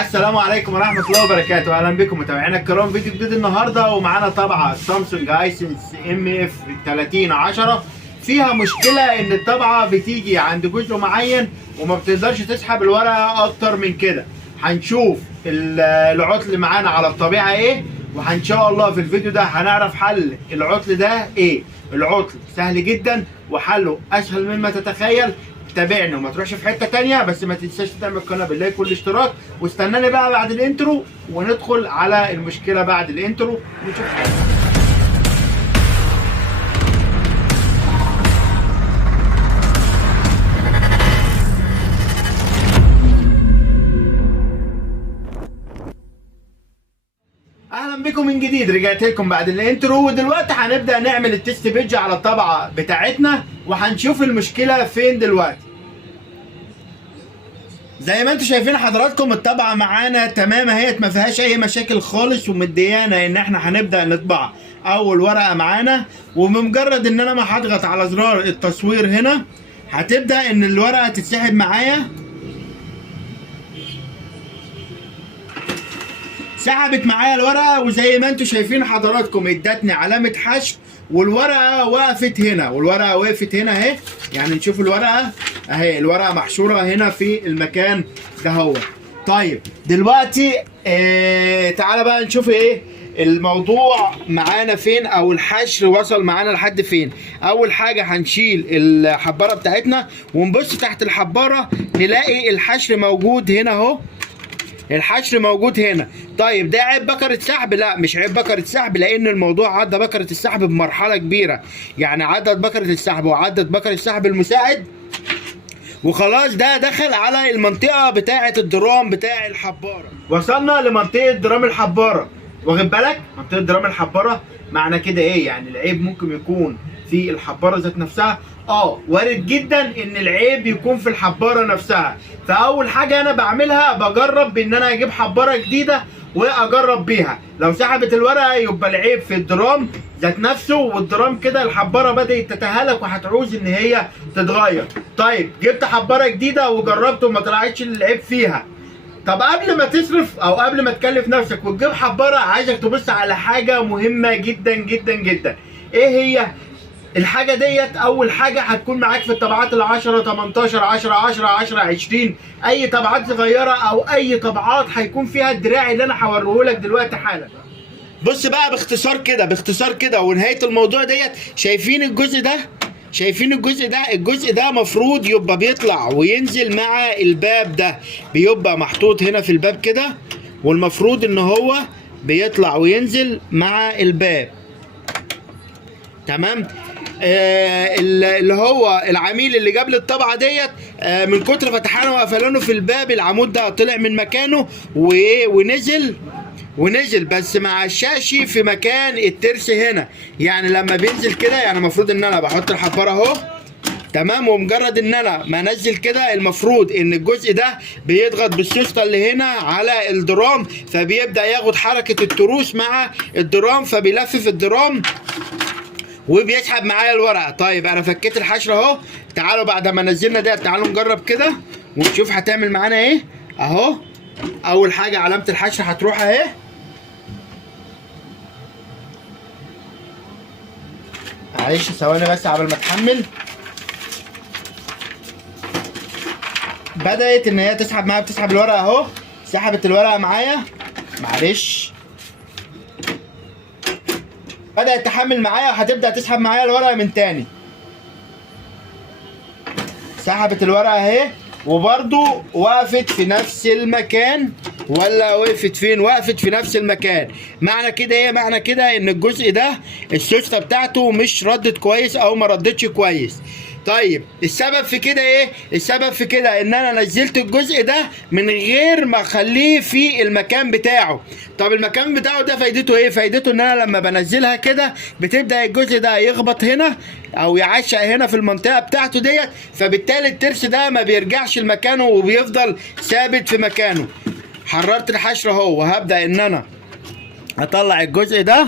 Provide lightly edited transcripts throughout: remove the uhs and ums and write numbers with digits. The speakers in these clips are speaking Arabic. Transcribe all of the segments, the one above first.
السلام عليكم ورحمة الله وبركاته. أهلا بكم متابعينا الكرام، فيديو جديد النهاردة ومعانا طبعة سامسونج هايسنس ام اف 3010. فيها مشكلة إن الطبعة بتيجي عند جزء معين وما بتقدرش تسحب الورقة أكتر من كده. هنشوف العطل معانا على الطبيعة إيه، وإن شاء الله في الفيديو ده هنعرف حل العطل ده إيه. العطل سهل جدا وحله أسهل مما تتخيل. تابعني وما تروحش في حته تانية، بس ما تنساش تعمل القناه باللايك والاشتراك، واستناني بقى بعد الانترو وندخل على المشكله بعد الانترو ونشوف حاجة. اهلا بكم من جديد، رجعت لكم بعد الانترو، ودلوقتي هنبدا نعمل التست بيج على الطبعه بتاعتنا وهنشوف المشكله فين دلوقتي. زي ما انتم شايفين حضراتكم الطبعه معانا تمام اهيت، ما فيهاش اي مشاكل خالص، ومديانا ان احنا هنبدا نطبع اول ورقه معانا. وبمجرد ان انا ما هضغط على زرار التصوير هنا هتبدا ان الورقه تتسحب معايا. سحبت معايا الورقه، وزي ما انتم شايفين حضراتكم ادتني علامه حشو، والورقه وقفت هنا والورقه وقفت هنا اهي. يعني نشوف الورقه اهي، الورقه محشوره هنا في المكان ده هو. طيب دلوقتي تعالى بقى نشوف ايه الموضوع معانا فين، او الحشر وصل معانا لحد فين. اول حاجه هنشيل الحباره بتاعتنا ونبص تحت الحباره نلاقي الحشر موجود هنا اهو. الحشر موجود هنا. طيب ده عيب بكرة سحب؟ لا مش عيب بكرة سحب، لان الموضوع عدى بكرة السحب بمرحلة كبيرة. يعني عدت بكرة السحب وعدت بكرة السحب المساعد، وخلاص ده دخل على المنطقة بتاعة الدرام بتاع الحبارة. وصلنا لمنطقة درام الحبارة، واخد بالك؟ منطقة درام الحبارة معنى كده ايه؟ يعني العيب ممكن يكون في الحبارة ذات نفسها. وارد جدا ان العيب يكون في الحبارة نفسها. فاول حاجة انا بعملها بجرب بان انا اجيب حبارة جديدة واجرب بيها. لو سحبت الورقة يبقى العيب في الدرام ذات نفسه، والدرام كده الحبارة بدأت تتهالك وهتعوز ان هي تتغير. طيب جبت حبارة جديدة وجربت وما طلعتش العيب فيها. طب قبل ما تصرف او قبل ما تكلف نفسك وتجيب حبارة، عايزك تبص على حاجة مهمة جدا جدا جدا. ايه هي الحاجة ديت؟ أول حاجة هتكون معاك في الطبعات ال10 18 10 10 10 20، أي طبعات صغيرة أو أي طبعات هيكون فيها الدراع اللي أنا هوريهولك دلوقتي حالا. بص بقى باختصار كده ونهاية الموضوع ديت. شايفين الجزء ده؟ شايفين الجزء ده مفروض يبقى بيطلع وينزل مع الباب ده، بيبقى محطوط هنا في الباب كده، والمفروض إن هو بيطلع وينزل مع الباب. تمام؟ اللي هو العميل اللي جاب لي الطبعه ديت من كتر فتحانه وقفلانه في الباب، العمود ده طلع من مكانه ونزل بس مع الشاشي في مكان الترس هنا. يعني لما بينزل كده، يعني المفروض ان انا بحط الحباره اهو تمام، ومجرد ان انا ما انزل كده المفروض ان الجزء ده بيضغط بالسوسته اللي هنا على الدرام، فبيبدا ياخد حركه التروس مع الدرام، فبيلفف الدرام وبيسحب معايا الورقه. طيب انا فكيت الحشر اهو. تعالوا بعد ما نزلنا ده تعالوا نجرب كده ونشوف هتعمل معانا ايه اهو. اول حاجه علامه الحشر هتروح اهي. معلش ثواني بس قبل ما تحمل. بدات ان هي تسحب معايا، بتسحب الورقه اهو. سحبت الورقه معايا، معلش بدأت تحمل معايا وهتبدأ تسحب معايا الورقة من تاني. سحبت الورقة اهي، وبرضو وقفت في نفس المكان. ولا وقفت فين؟ وقفت في نفس المكان. معنى كده ايه؟ معنى كده ان الجزء ده السوسته بتاعته مش ردت كويس او ما ردتش كويس. طيب السبب في كده ايه؟ السبب في كده ان انا نزلت الجزء ده من غير ما اخليه في المكان بتاعه. طب المكان بتاعه ده فايدته ايه؟ فايدته ان انا لما بنزلها كده بتبدا الجزء ده يخبط هنا او يعشق هنا في المنطقه بتاعته ديت، فبالتالي الترس ده ما بيرجعش لمكانه وبيفضل ثابت في مكانه. حررت الحشر اهو، وهبدا ان انا اطلع الجزء ده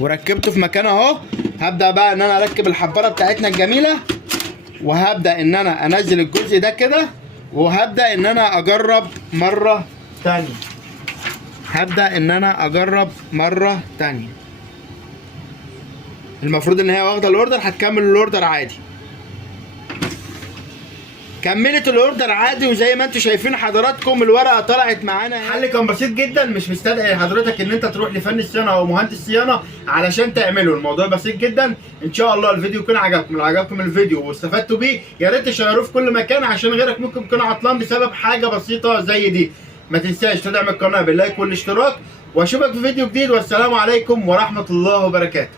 وركبته في مكانه اهو. هبدا بقى ان انا اركب الحباره بتاعتنا الجميله، وهبدا ان انا انزل الجزء ده كده وهبدأ ان انا اجرب مرة تانية. المفروض ان هي واخدة الاوردر، هتكمل الاوردر عادي. كملت الاوردر عادي، وزي ما انتم شايفين حضراتكم الورقه طلعت معانا. الحل كان بسيط جدا، مش مستدعي حضرتك ان انت تروح لفني الصيانه او مهندس صيانه علشان تعمله. الموضوع بسيط جدا. ان شاء الله الفيديو يكون عجبكم. لو عجبكم الفيديو واستفدتوا بيه يا ريت تشيروه في كل مكان، عشان غيرك ممكن يكون عطلان بسبب حاجه بسيطه زي دي. ما تنساش تدعم القناه باللايك والاشتراك، واشوفك في فيديو جديد، والسلام عليكم ورحمه الله وبركاته.